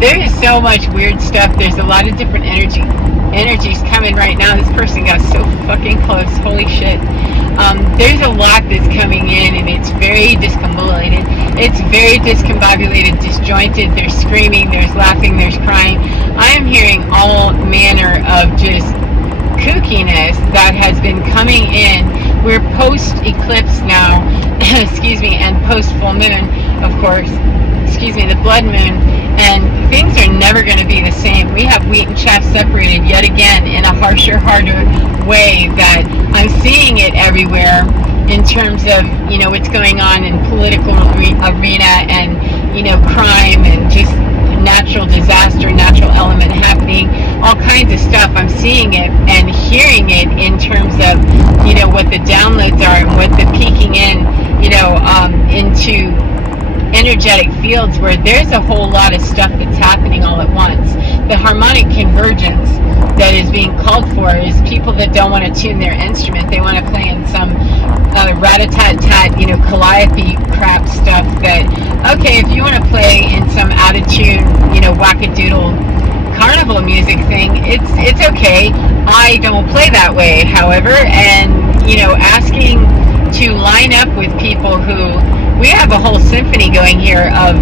There is so much weird stuff. There's a lot of different energies coming right now. This person got so fucking close. Holy shit. There's a lot that's coming in, and it's very discombobulated. It's very discombobulated, disjointed. There's screaming, there's laughing, there's crying. I am hearing all manner of just kookiness that has been coming in. We're post-eclipse now, excuse me, and post-full moon, of course, excuse me, the blood moon, and things are never going to be the same. We have wheat and chaff separated yet again in a harsher, harder way that I'm seeing it everywhere in terms of, you know, what's going on in political arena and, you know, crime and just natural disaster, natural element happening, all kinds of stuff. I'm seeing it and hearing it in terms of, you know, what the downloads are and what the peeking in, you know, into energetic fields where there's a whole lot of stuff that's happening all at once. The harmonic convergence that is being called for is people that don't want to tune their instrument. They want to play in some rat-a-tat-tat, you know, calliope crap stuff that, okay, if you want to play in some out-of-tune, you know, wackadoodle carnival music thing, it's okay. I don't play that way, however, and, you know, asking to line up with people who, we have a whole symphony going here of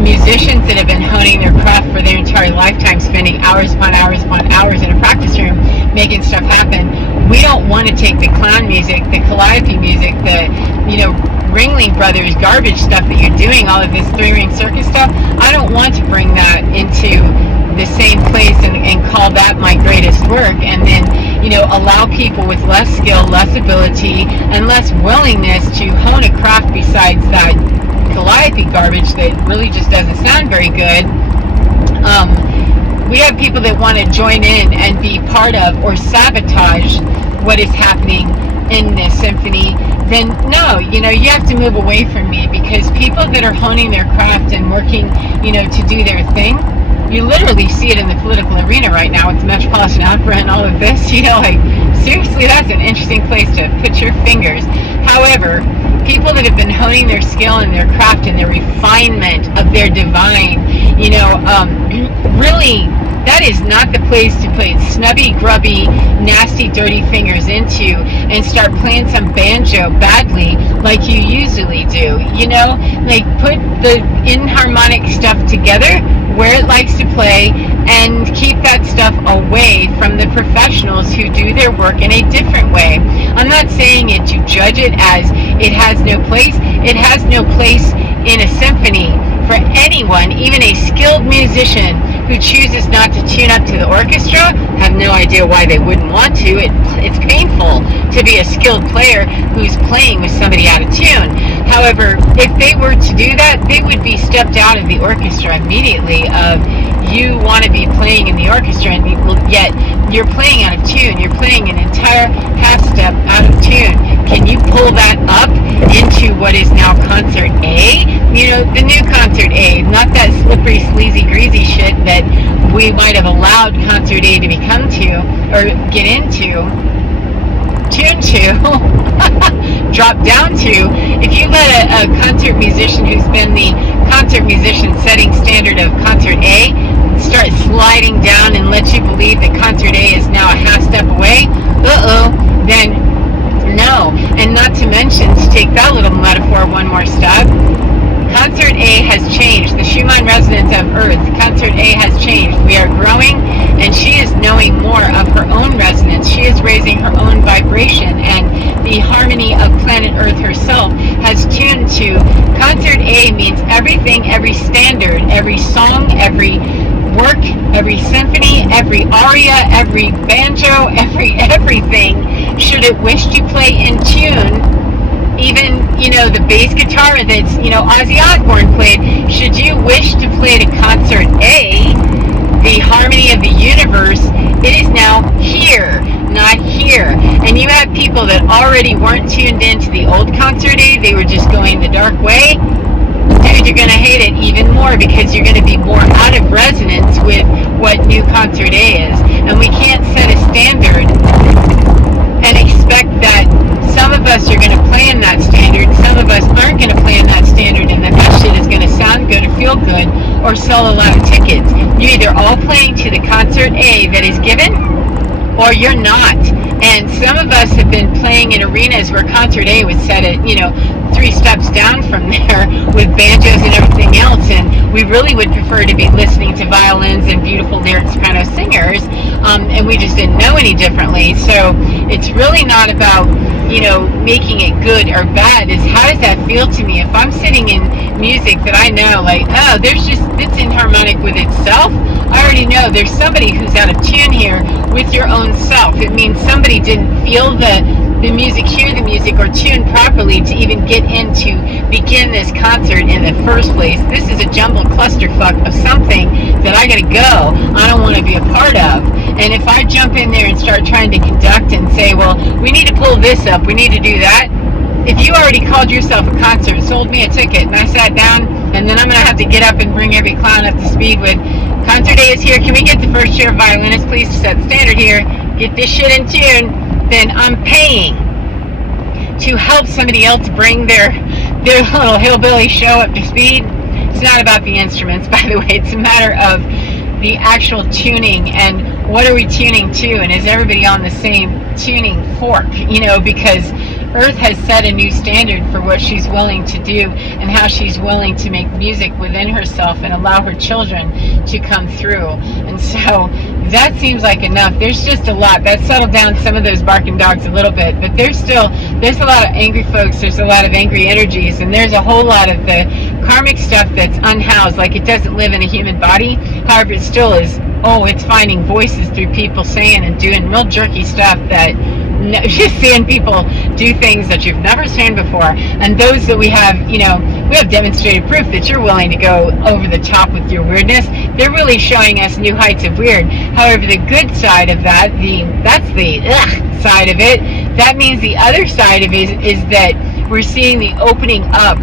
musicians that have been honing their craft for their entire lifetime, spending hours upon hours upon hours in a practice room making stuff happen. We don't want to take the clown music, the calliope music, the, you know, Ringling Brothers garbage stuff that you're doing, all of this three-ring circus stuff. I don't want to bring that into the same place and call that my greatest work, and then, you know, allow people with less skill, less ability, and less willingness to hone a craft besides that calliope garbage that really just doesn't sound very good. We have people that want to join in and be part of or sabotage what is happening in this symphony. Then no, you know, you have to move away from me, because people that are honing their craft and working, you know, to do their thing, you literally see it in the political arena right now with the Metropolitan Opera and all of this, you know, like, seriously, that's an interesting place to put your fingers. However, people that have been honing their skill and their craft and their refinement of their divine, you know, really, that is not the place to put snubby, grubby, nasty, dirty fingers into and start playing some banjo badly like you usually do, you know? Like, put the inharmonic stuff together where it likes to play and keep that stuff away from the professionals who do their work in a different way. I'm not saying it to judge it as it has no place. It has no place in a symphony for anyone, even a skilled musician who chooses not to tune up to the orchestra. Have no idea why they wouldn't want to. It's painful to be a skilled player who's playing with somebody out of tune. However, if they were to do that, they would be stepped out of the orchestra immediately. You want to be playing in the orchestra, and yet you're playing out of tune. You're playing an entire half step out of tune. Can you pull that up into what is now concert A? You know, the new concert A, not that slippery, sleazy, greasy shit that we might have allowed concert A to become to, or get into, tune to, drop down to. If you let a concert musician who's been the concert musician setting standard of concert A start sliding down and let you believe that concert A is now a half step away, then no. And not to mention, to take that little metaphor one more step, concert A has changed. The Schumann resonance of Earth, concert A has changed. We are growing, and she is knowing more of her own resonance. She is raising her own vibration, and the harmony of planet Earth herself has tuned to. Concert A means everything, every standard, every song, every work, every symphony, every aria, every banjo, everything, should it wish to play in tune, even, you know, the bass guitar that's, you know, Ozzy Osbourne played, should you wish to play at a concert A, the harmony of the universe, it is now here, not here. And you have people that already weren't tuned into the old concert A, they were just going the dark way. Dude, you're going to hate it even more, because you're going to be more out of resonance with what new concert A is. And we can't set a standard and expect that some of us are going to play in that standard, some of us aren't going to play in that standard, and that shit is going to sound good or feel good or sell a lot of tickets. You're either all playing to the concert A that is given, or you're not. And some of us have been playing in arenas where concert A was set at, 3 steps down from there with banjos and everything else, and we really would prefer to be listening to violins and beautiful lyric soprano singers, and we just didn't know any differently. So it's really not about, making it good or bad. Is how does that feel to me? If I'm sitting in music that I know, like, oh, it's inharmonic with itself, I already know there's somebody who's out of tune here with your own self. It means somebody didn't feel the music, hear the music, or tune properly to even get into begin this concert in the first place. This is a jumbled clusterfuck of something that I gotta go. I don't want to be a part of. And if I jump in there and start trying to conduct and say, well, we need to pull this up, we need to do that. If you already called yourself a concert, sold me a ticket, and I sat down, and then I'm gonna have to get up and bring every clown up to speed with concert A is here. Can we get the first chair violinist, please, to set the standard here? Get this shit in tune. Then I'm paying to help somebody else bring their little hillbilly show up to speed. It's not about the instruments, by the way. It's a matter of the actual tuning and what are we tuning to, and is everybody on the same tuning fork? Because Earth has set a new standard for what she's willing to do and how she's willing to make music within herself and allow her children to come through. And so that seems like enough. There's just a lot. That settled down some of those barking dogs a little bit, but there's a lot of angry folks, there's a lot of angry energies, and there's a whole lot of the karmic stuff that's unhoused, like it doesn't live in a human body. However, it still is, it's finding voices through people saying and doing real jerky stuff that just seeing people do things that you've never seen before. And those that we have demonstrated proof that you're willing to go over the top with your weirdness. They're really showing us new heights of weird. However, the good side of that, that's the side of it. That means the other side of it is that we're seeing the opening up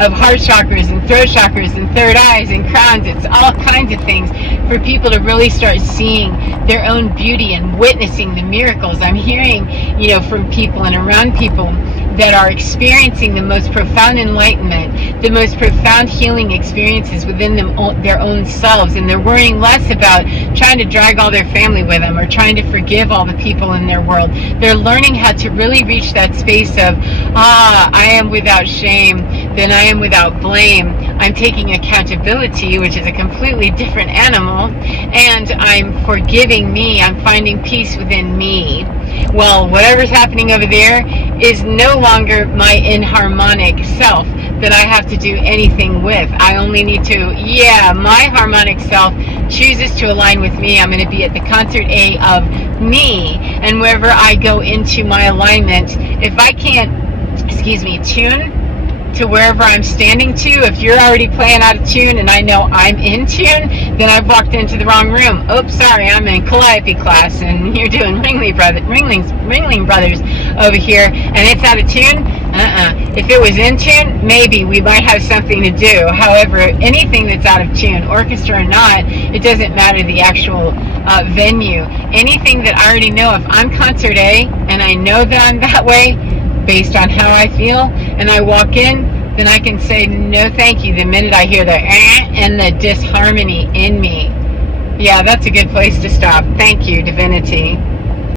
of heart chakras and throat chakras and third eyes and crowns. It's all kinds of things for people to really start seeing their own beauty and witnessing the miracles. I'm hearing, from people and around people that are experiencing the most profound enlightenment, the most profound healing experiences within their own selves, and they're worrying less about trying to drag all their family with them or trying to forgive all the people in their world. They're learning how to really reach that space of, I am without shame, then I am without blame. I'm taking accountability, which is a completely different animal, and I'm forgiving me. I'm finding peace within me. Well, whatever's happening over there is no longer my inharmonic self that I have to do anything with. I only need to, my harmonic self chooses to align with me. I'm going to be at the concert A of me, and wherever I go into my alignment, if I can't, tune to wherever I'm standing to, if you're already playing out of tune and I know I'm in tune, then I've walked into the wrong room. Oops, sorry, I'm in Calliope class and you're doing Ringling Brothers over here and it's out of tune. If it was in tune, maybe we might have something to do. However, anything that's out of tune, orchestra or not, it doesn't matter the actual venue. Anything that I already know, if I'm concert A and I know that I'm that way based on how I feel, and I walk in, then I can say no thank you the minute I hear the and the disharmony in me. Yeah, that's a good place to stop. Thank you, divinity.